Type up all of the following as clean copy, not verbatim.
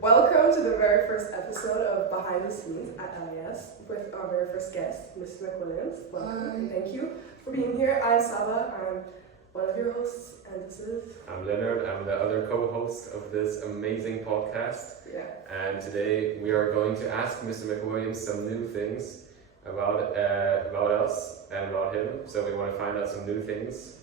Welcome to the very first episode of Behind the Scenes at LIS with our very first guest, Mr McWilliams. Welcome and thank you for being here. I'm Saba, I'm one of your hosts, and this is... I'm Leonard, I'm the other co-host of this amazing podcast. Yeah. And today we are going to ask Mr. McWilliams some new things about us and about him. So we want to find out some new things.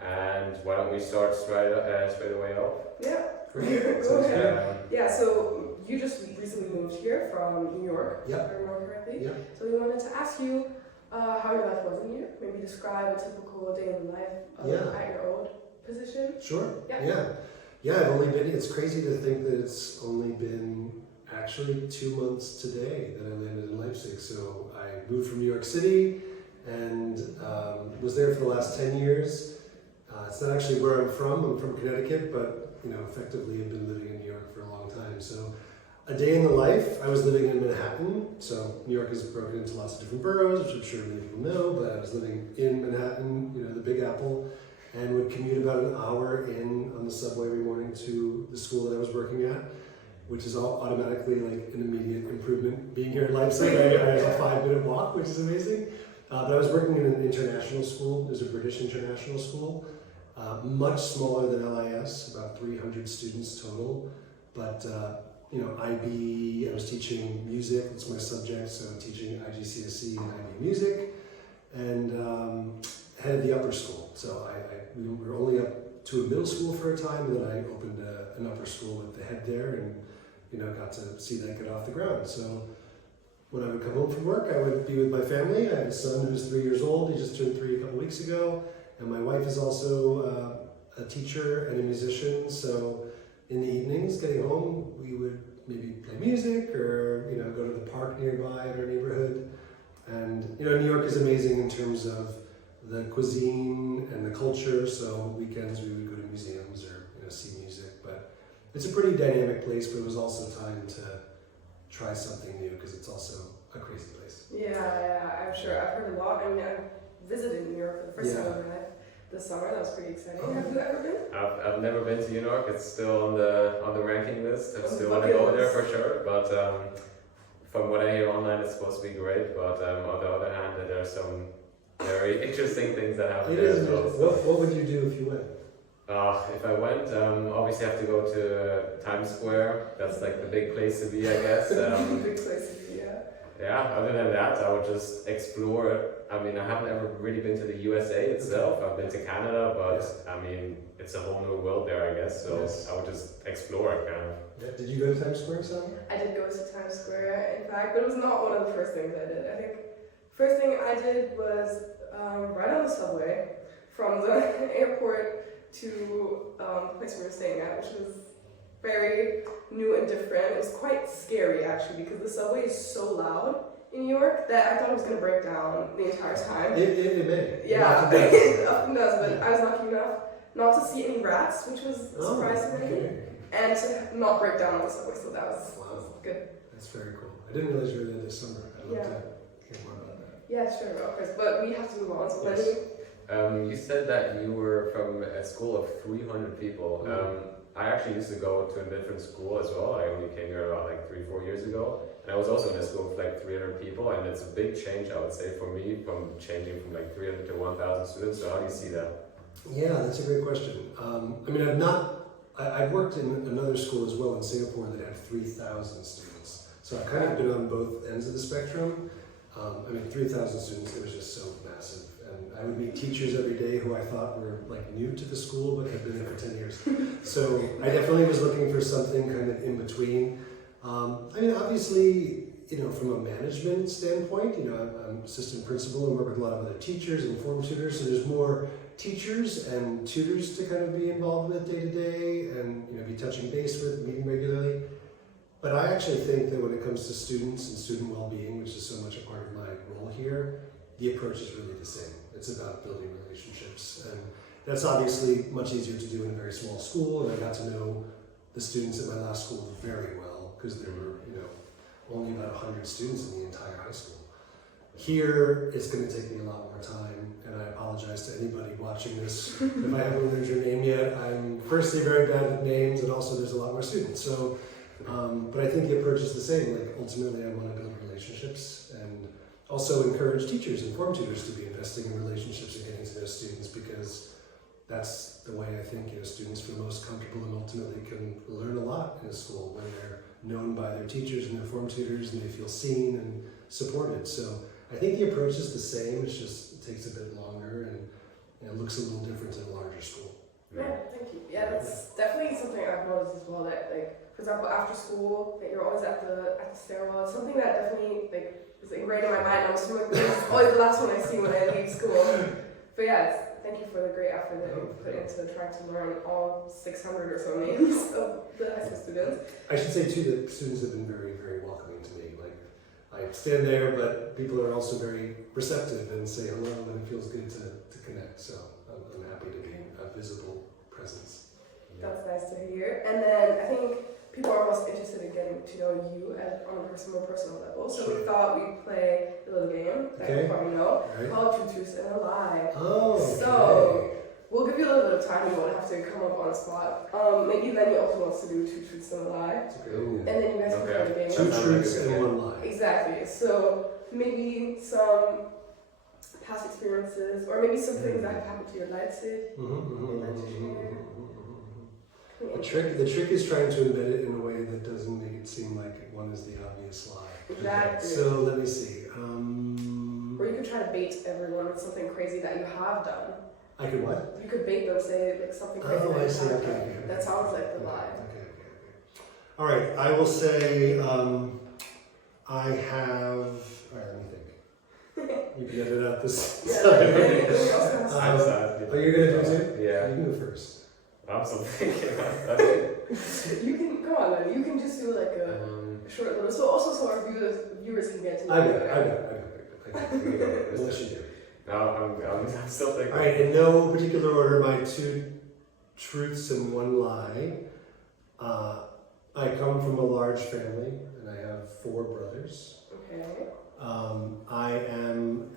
And why don't we start straight away off? Yeah. Great. Go ahead. Yeah, so you just recently moved here from New York, Yeah. if I remember correctly. Yeah. So we wanted to ask you how your life was in New York. Maybe describe a typical day in life at your old position. Sure. Yeah. Yeah, I've only been, it's crazy to think that it's only been actually 2 months today that I landed in Leipzig. So I moved from New York City and was there for the last 10 years. It's not actually where I'm from Connecticut, but effectively have been living in New York for a long time. So a day in the life, I was living in Manhattan. So New York is broken into lots of different boroughs, which I'm sure many people know, but I was living in Manhattan, the Big Apple, and would commute about an hour in on the subway every morning to the school that I was working at, which is all automatically like an immediate improvement. Being here in Leipzig, I have a 5-minute walk, which is amazing. But I was working in an international school. There's a British international school. Much smaller than LIS, about 300 students total. But, IB, I was teaching music, that's my subject, so I'm teaching IGCSE and IB music, and headed the upper school. So we were only up to a middle school for a time, and then I opened an upper school with the head there, and, got to see that get off the ground. So when I would come home from work, I would be with my family. I have a son who's 3 years old, he just turned 3 a couple weeks ago. And my wife is also a teacher and a musician, so in the evenings, getting home, we would maybe play music or go to the park nearby in our neighborhood. And New York is amazing in terms of the cuisine and the culture, so weekends we would go to museums or see music. But it's a pretty dynamic place, but it was also time to try something new because it's also a crazy place. Yeah, I'm sure. I've heard a lot. I mean, I visited New York for the first time in my life this summer. That was pretty exciting. Have you ever been? I've never been to New York. It's still on the ranking list. I still want to go there for sure. But from what I hear online, it's supposed to be great. But on the other hand, there are some very interesting things that happen there as well. What would you do if you went? If I went, obviously I have to go to Times Square. That's like the big place to be, I guess. Big place to be, yeah. Yeah, other than that, I would just explore. I mean, I haven't ever really been to the USA itself. I've been to Canada, but I mean, it's a whole new world there, I guess. So I would just explore it, kind of. Yeah. Did you go to Times Square, Sam? I did go to Times Square, in fact, but it was not one of the first things I did. I think first thing I did was ride on the subway from the airport to the place we were staying at, which was very new and different. It was quite scary actually because the subway is so loud in New York that I thought it was going to break down the entire time. It may. Yeah, it often does, but I was lucky enough not to see any rats, which was a surprise to me, and to not break down on the subway, so that was good. That's very cool. I didn't realize you were there this summer. I'd love to hear more about that. Yeah, sure, of course, but we have to move on. So Lenny. You said that you were from a school of 300 people. I actually used to go to a different school as well. I only came here about like 3-4 years ago. And I was also in a school of like 300 people, and it's a big change, I would say, for me, from changing from like 300 to 1,000 students. So how do you see that? Yeah, that's a great question. I mean, I've worked in another school as well in Singapore that had 3,000 students. So I've kind of been on both ends of the spectrum. 3,000 students, it was just so massive. And I would meet teachers every day who I thought were like new to the school, but had been there for 10 years. So I definitely was looking for something kind of in between. Obviously, from a management standpoint, I'm assistant principal and work with a lot of other teachers and form tutors, so there's more teachers and tutors to kind of be involved with day to day and be touching base with, meeting regularly. But I actually think that when it comes to students and student well-being, which is so much a part of my role here, the approach is really the same. It's about building relationships, and that's obviously much easier to do in a very small school, and I got to know the students at my last school very well because there were only about 100 students in the entire high school. Here, it's going to take me a lot more time, and I apologize to anybody watching this if I haven't learned your name yet. I'm firstly very bad at names, and also there's a lot more students. So But I think the approach is the same. Like ultimately, I want to build relationships and also encourage teachers and form tutors to be investing in relationships and getting to know students, because that's the way I think students feel most comfortable and ultimately can learn a lot in a school when they're known by their teachers and their form tutors and they feel seen and supported. So I think the approach is the same. It's just it takes a bit longer and it looks a little different in a larger school. Yeah, thank you. Yeah, that's definitely something I've noticed as well. That like, for example, after school, that you're always at the stairwell. It's something that definitely is ingrained in my mind. I'm assuming it's always the last one I see when I leave school. But yeah, thank you for the great effort that you put into trying to learn all 600 or so names of the high school students. I should say too that students have been very, very welcoming to me. Like I stand there, but people are also very receptive and say hello, and it feels good to connect. So I'm happy to be a visible presence. That's nice to hear. And then I think people are most interested in getting to know you on a more personal level. So we thought we'd play a little game that you probably know called Two Truths and a Lie. Oh, So we'll give you a little bit of time. You won't have to come up on the spot. Maybe Lenny also wants to do Two Truths and a Lie. Ooh. And then you guys can play the game. Two truths and one lie. Exactly. So maybe some past experiences, or maybe some things that have happened to you in Leipzig. The trick is trying to embed it in a way that doesn't make it seem like one is the obvious lie. Exactly. So let me see. Or you could try to bait everyone with something crazy that you have done. I could what? You could bait them, say like something crazy Oh, that I you see. have Okay, done. okay. That sounds like the lie. Okay. All right. I will say I have. All right. Let me think. You can edit out this. Oh, you're gonna do it too? Yeah. You can go first. I'm also thinking about that. You can come on, Lenny. You can just do like a short little. So our viewers can get to know I got you. it. Unless you do. No, I'm still thinking. All right. In no particular order, my two truths and one lie. I come from a large family, and I have 4 brothers. Okay. I am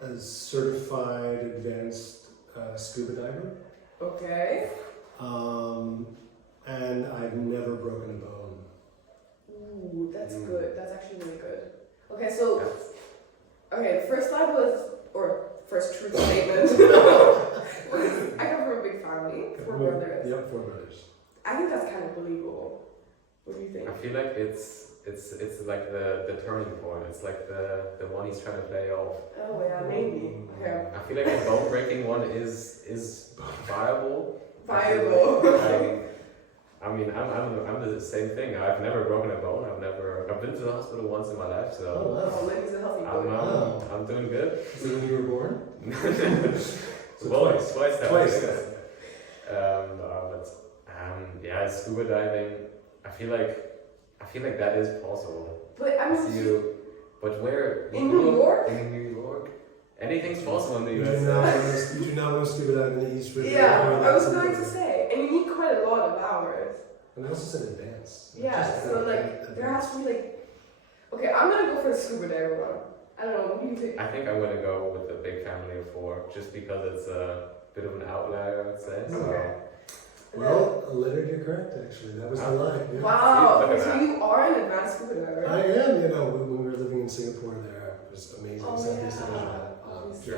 a certified advanced scuba diver. Okay. And I've never broken a bone. Ooh, that's good. That's actually really good. Okay, so the first lie was, or first truth statement. I come from a big family, 4 brothers. Yep, 4 brothers. I think that's kind of believable. What do you think? I feel like it's like the turning point. It's like the one he's trying to play off. Oh yeah, maybe. Okay. I feel like the bone breaking one is viable. Viable. I mean, I'm the same thing. I've never broken a bone. I've been to the hospital once in my life, so Oh, wow. Oh, Lenny's a healthy boy. I'm doing good. Is it when you were born? Well, twice now. Twice. Yeah, scuba diving. I feel like that is possible. But I mean, But where? In New York? In New York. Anything's possible in the You US. do not want to scuba dive in the East River. yeah, I was going to say, and you need quite a lot of hours. And I also said advance. Yeah, so like there has to be like, okay, I'm gonna go for the scuba diver one. I don't know. What do you think? I think I'm gonna go with the big family of 4, just because it's a bit of an outlier, I would say. So. Okay. Well, Leonard, you're correct, actually. That was the line. Yeah. Wow. Look at So that. you are an advanced scuba diver. I am, when we were living in Singapore there, it was amazing. Oh, Southeast yeah. Asia. Obviously.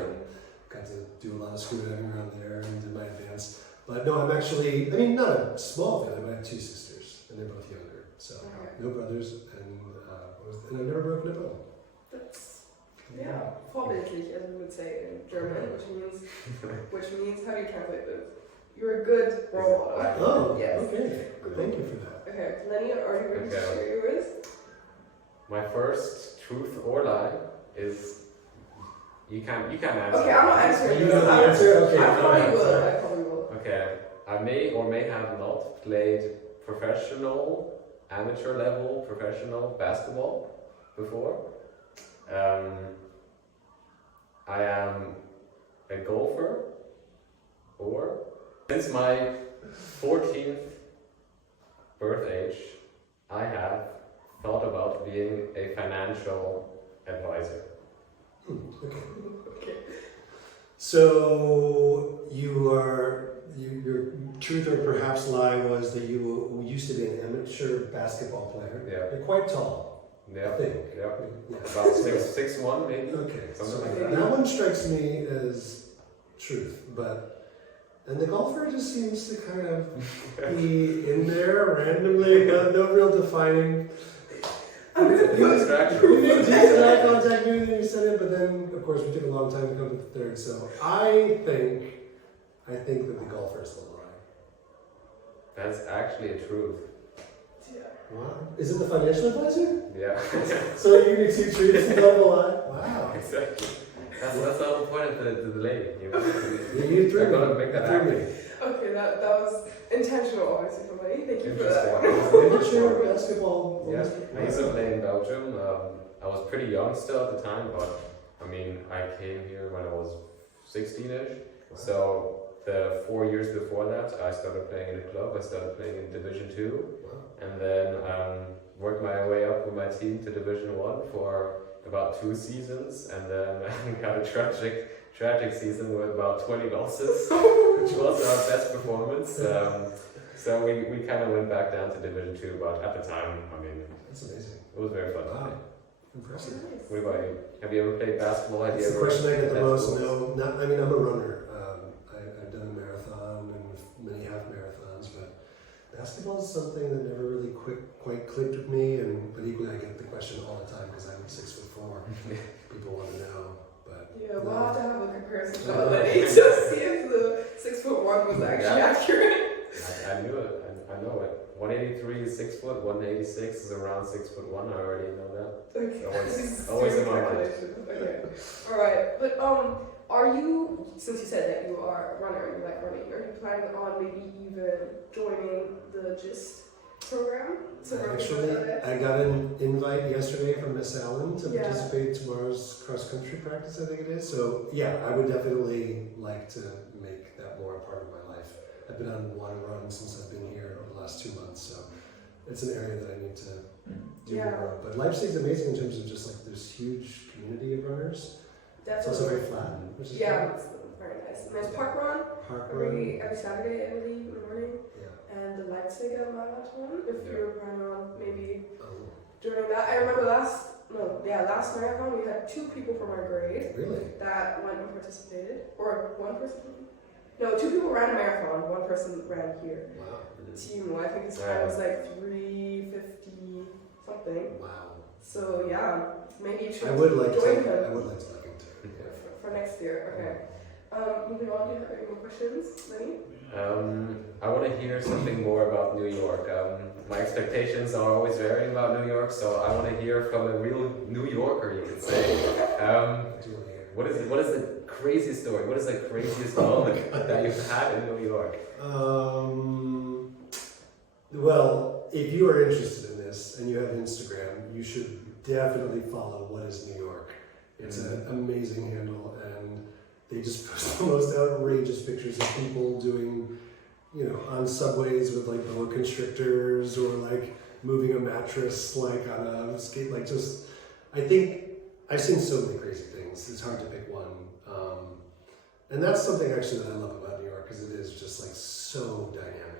Got to do a lot of scuba diving around there and did my advance. But no, I'm actually, not a small family, but I have 2 sisters, and they're both younger. So, Okay. no brothers, and I've never broken a bone. That's vorbildlich, as we would say in German, which means how do you translate this? You're a good role model. Oh, yes. okay. Thank you for that. Okay, Lenny, are you ready to share yours? My first truth or lie is you can't answer. Okay, I'm not answering You this. don't answer? Okay. I probably will. Okay, I may or may have not played professional, amateur level, professional basketball before. I am a golfer, or since my 14th birth age, I have thought about being a financial advisor. Okay. So your truth or perhaps lie was that you used to be an amateur basketball player. Yeah. You're quite tall. Yeah. I think. Yeah. Yeah. About 6'1" maybe. Okay. Something So like that. that one strikes me as truth, and the golfer just seems to kind of be in there randomly, no real defining. Distraction. We made decent eye contact maybe then you said it, but then of course we took a long time to come to the third. So I think that the golfer is the lie. That's actually a truth. Yeah. Wow. Is it the financial advisor? Yeah. So you give me two truths and double lie? Wow. Exactly. That's the whole point of the lady. You know? You threw I'm me. gonna make that You threw happen. me. Okay, that was intentional, obviously, for me. Thank you for that Interesting. one. Amateur basketball. Yeah, I used to play in Belgium. I was pretty young still at the time, but I mean, I came here when I was 16-ish. So the 4 years before that, I started playing in a club. I started playing in Division 2, and then worked my way up with my team to Division 1 for about 2 seasons, and then got a tragic season with about 20 losses, which was our best performance. So we kind of went back down to Division 2, but at the time, I mean, That's amazing. it was very fun. Wow. Impressive. What about you? Have you ever played basketball? Have That's you the ever question I get the had most. schools? No, not. I mean, I'm a runner. I've done a marathon and many half marathons, but basketball is something that never really quite clicked with me. But equally, I get the question all the time because I'm 6'4". People want to know, but Yeah, no. we'll have to have a comparison shot Lenny to see if the 6'1" was actually accurate. I knew it. I know it. 183 is 6 foot. 186 is around 6'1". I already know that. Okay. Always in my mind. Okay. All right. But are you, since you said that you are a runner and you like running, are you planning on maybe even joining the GIST program? Actually, I got an invite yesterday from Miss Allen to Yeah. participate in tomorrow's cross country practice. I think it is. So yeah, I would definitely like to make that more a part of my life. I've been on one run since I've been here over the last 2 months, so it's an area that I need to do Yeah. more of. But Leipzig's amazing in terms of just like this huge community of runners. It's also very flat, which is Yeah, it's very nice. And there's park run Park run. every Saturday, I believe, in the morning. Yeah. And the Leipzig marathon, if Yeah. you're planning on maybe Oh, joining that. I remember last marathon we had 2 people from our grade really? that went and participated. Or 1 person? No, 2 people ran a marathon, 1 person ran here. Wow. Team, I think his time was like 3:50 something. Wow. So yeah, maybe you should I would like to. join I him would like to look into it. Yeah. for next year. Okay. Moving on, do you have any more questions, Lenny? I want to hear something more about New York. My expectations are always varying about New York, so I want to hear from a real New Yorker, you could say. I do want to hear. What is the craziest story? What is the craziest moment that you've had in New York? Well, if you are interested in this and you have Instagram, you should definitely follow What is New York. It's an amazing handle, and they just post the most outrageous pictures of people doing, on subways with like boa constrictors or like moving a mattress like on a skate, like just. I think I've seen so many crazy things. It's hard to pick one, and that's something actually that I love about New York because it is just like so dynamic.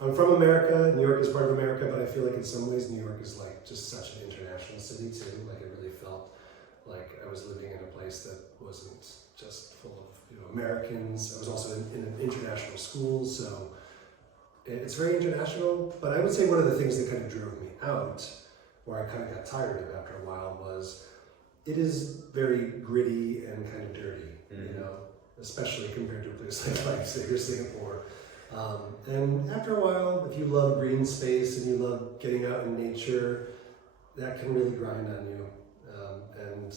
I'm from America. New York is part of America, but I feel like in some ways New York is like just such an international city too. Like it really felt like I was living in a place that wasn't just full of Americans. I was also in an international school, so it's very international. But I would say one of the things that kind of drove me out, or I kind of got tired of after a while, was it is very gritty and kind of dirty, especially compared to a place like Leipzig or Singapore. And after a while, if you love green space and you love getting out in nature, that can really grind on you. And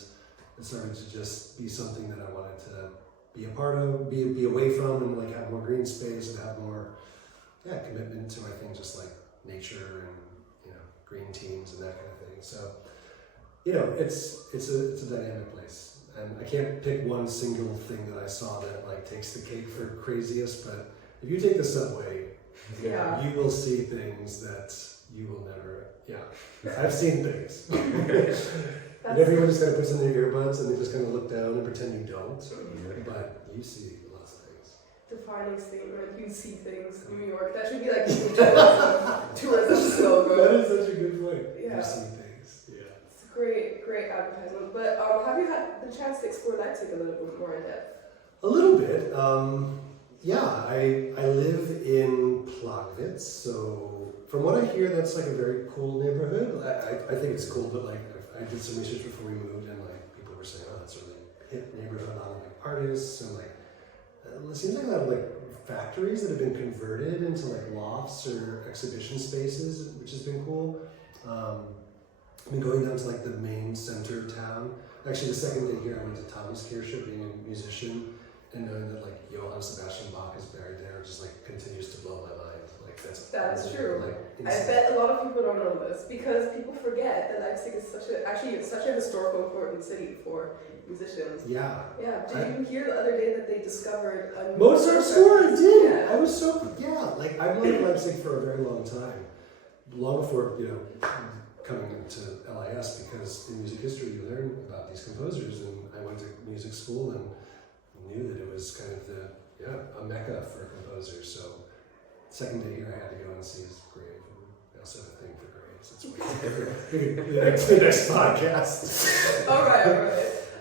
it started to just be something that I wanted to be a part of, be away from, and like have more green space and have more, commitment to, I think, just like nature and green teams and that kind of thing. So, it's a dynamic place, and I can't pick one single thing that I saw that like takes the cake for craziest, but if you take the subway, you will see things that you will never. Yeah, I've seen things. And everyone just kind of puts in their earbuds and they just kind of look down and pretend you don't. But you see lots of things. defining statement. You see things. New York. That should be like tourism slogan. That is such a good point. Yeah. You see things. Yeah. It's a great advertisement. But have you had the chance to explore Leipzig a little bit more in depth? A little bit. Yeah, I live in Plagwitz, so from what I hear, that's like a very cool neighborhood. I think it's cool, but like I did some research before we moved, and like people were saying, oh, it's a really hip neighborhood, a lot of like artists, and like it seems like a lot of like factories that have been converted into like lofts or exhibition spaces, which has been cool. I've been going down to like the main center of town. Actually, the second day here, I went to Taunuskirche, being a musician, and knowing that like Johann Sebastian Bach is buried there just like continues to blow my mind. Like that's true. Like, I bet a lot of people don't know this because people forget that Leipzig is it's such a historical important city for musicians. Yeah. Yeah. Did you hear the other day that they discovered a Mozart score? I did. Yeah. I was so like I've loved Leipzig for a very long time, long before coming into LIS, because in music history you learn about these composers, and I went to music school and knew that it was kind of a mecca for composers. So second day here I had to go and see his grave, and I also have a thing for graves. That's the next podcast. All right.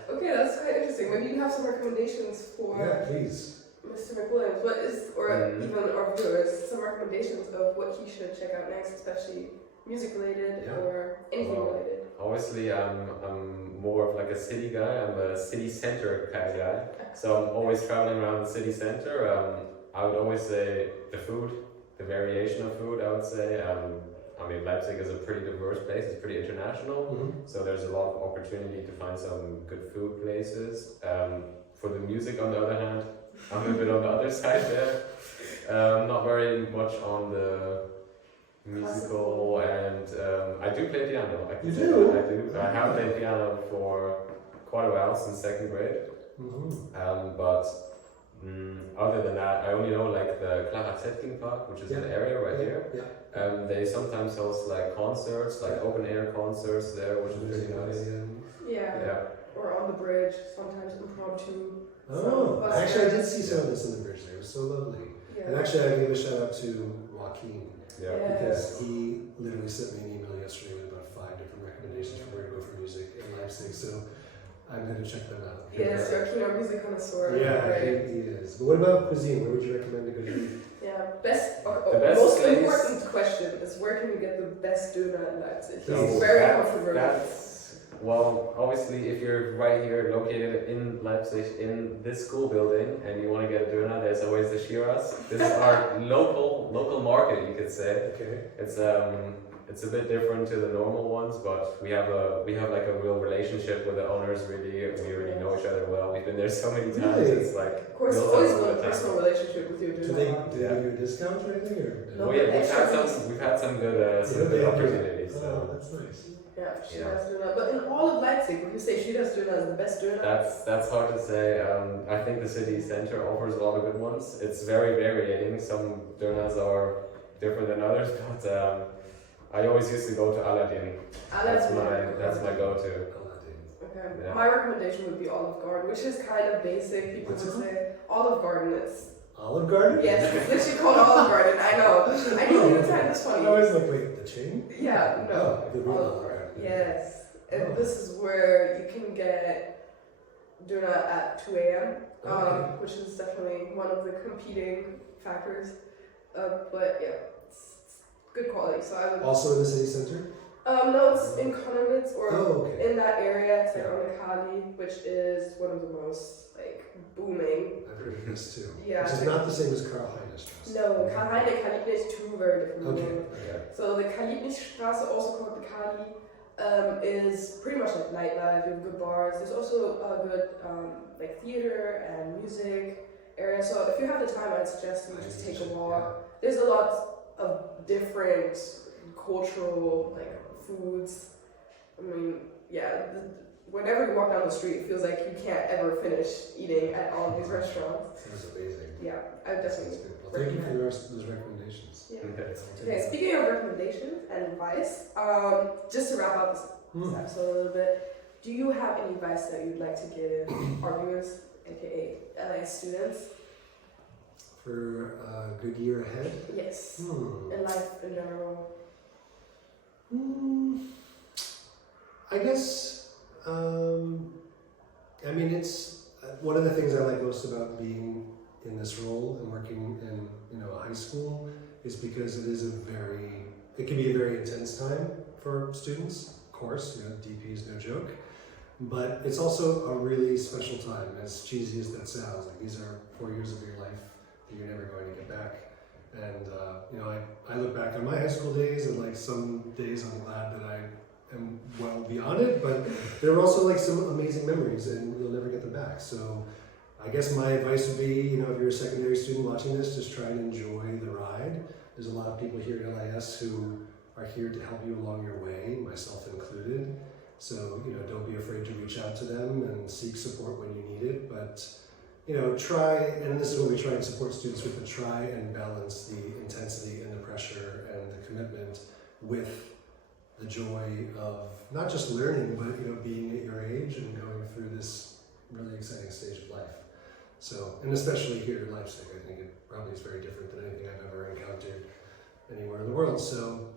Okay, that's quite interesting. Maybe you have some recommendations for please. Mr. McWilliams. What is, or even our viewers, some recommendations of what he should check out next, especially music related or anything related? Obviously, I'm more of like a city guy. I'm a city center kind of guy. So I'm always traveling around the city center. I would always say the food, the variation of food, I would say. I mean, Leipzig is a pretty diverse place. It's pretty international. Mm-hmm. So there's a lot of opportunity to find some good food places. For the music, on the other hand, I'm a bit on the other side there. Not very much on the musical, and I do play piano. I do. I have played piano for quite a while, since second grade. Mm-hmm. But other than that, I only know like the Clara Zetkin Park, which is an area right here. Yeah. They sometimes host like concerts, like open air concerts there, which is pretty nice. Yeah. Or on the bridge, sometimes impromptu. Oh, actually, I did see some of this in the bridge there. It was so lovely. Yeah. And actually, I gave a shout out to Joaquin. Yeah. Because he literally sent me an email yesterday with about 5 different recommendations for where to go for music in Leipzig. So I'm going to check them out. Yes, Joaquin, our music connoisseur. Yeah, right. he is. But what about cuisine? Where would you recommend to go to eat? Yeah, The best most place- important question is where can you get the best döner in Leipzig? So It's very controversial. Well, obviously, if you're right here located in Leipzig in this school building and you want to get a döner, there's always the Shiraz. This is our local market, you could say. Okay. It's a bit different to the normal ones, but we have like a real relationship with the owners. Really, we really know each other well. We've been there so many times. Really? It's like Of course, built always up over a time. personal relationship with your Do döner. they give you a discount or anything? Or? No. Oh yeah, we've had some good opportunities. Oh, So. that's nice. Yeah, Shiraz döner. But in all of Leipzig, would you say Shiraz döner is the best döner? That's hard to say. I think the city center offers a lot of good ones. It's very varying. Some döners are different than others, but I always used to go to Aladdin. That's my go-to. Okay. Yeah. My recommendation would be Olive Garden, which is kind of basic. People What's would it say Olive Garden. It's Olive Garden? yes, it's literally called Olive Garden. I know. I know you find this funny. I was like, wait, the chain? Yeah, no. Oh, the real Olive Garden. Yes. And Oh. this is where you can get döner at 2 a.m., Okay. which is definitely one of the competing factors. But yeah, it's good quality. So I would. Also in the city center? No, it's in Konowitz or Oh, okay. in that area. It's like on the Kali, which is one of the most like booming. I've heard of this too. Yeah. Which is not the same as Karl Heinrich. No, Karl-Heinrich and Kalibne is two very different Okay. names. Yeah. So the Kalibnichstraße, also called the Kali, is pretty much like nightlife. You have good bars. There's also a good like theater and music area. So if you have the time, I'd suggest you just take a walk. There's a lot of different cultural like foods. I mean, yeah. Whenever you walk down the street, it feels like you can't ever finish eating at all of these restaurants. Sounds amazing. Yeah, I would Sounds definitely. good. Well, thank you for those recommendations. Yeah. Okay. Okay, speaking of recommendations and advice, just to wrap up this episode a little bit, do you have any advice that you'd like to give our viewers, aka LIS students? for a good year ahead? Yes. In life in general. I guess, I mean, it's one of the things I like most about being in this role and working in, a high school is because it can be a very intense time for students. Of course, DP is no joke, but it's also a really special time, as cheesy as that sounds. Like, these are 4 years of your life that you're never going to get back. And, I look back on my high school days, and like some days I'm glad that I am well beyond it, but there are also like some amazing memories and you'll never get them back. So I guess my advice would be, if you're a secondary student watching this, just try and enjoy the ride. There's a lot of people here at LIS who are here to help you along your way, myself included. So, don't be afraid to reach out to them and seek support when you need it. But, try, and this is what we try and support students with, to try and balance the intensity and the pressure and the commitment with the joy of not just learning, but, being at your age and going through this really exciting stage of life. So, and especially here in Leipzig, I think it probably is very different than anything I've ever encountered anywhere in the world. So,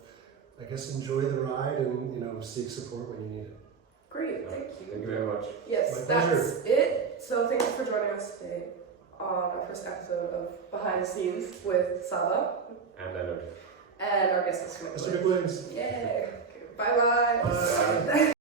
I guess enjoy the ride and, seek support when you need it. Great, thank you. Thank you very much. Yes, My that's pleasure. it. So thank you for joining us today on our first episode of Behind the Scenes with Saba And Leonard. and our guest, Mr Mr McWilliams. Yay! Bye-bye. Bye. Bye.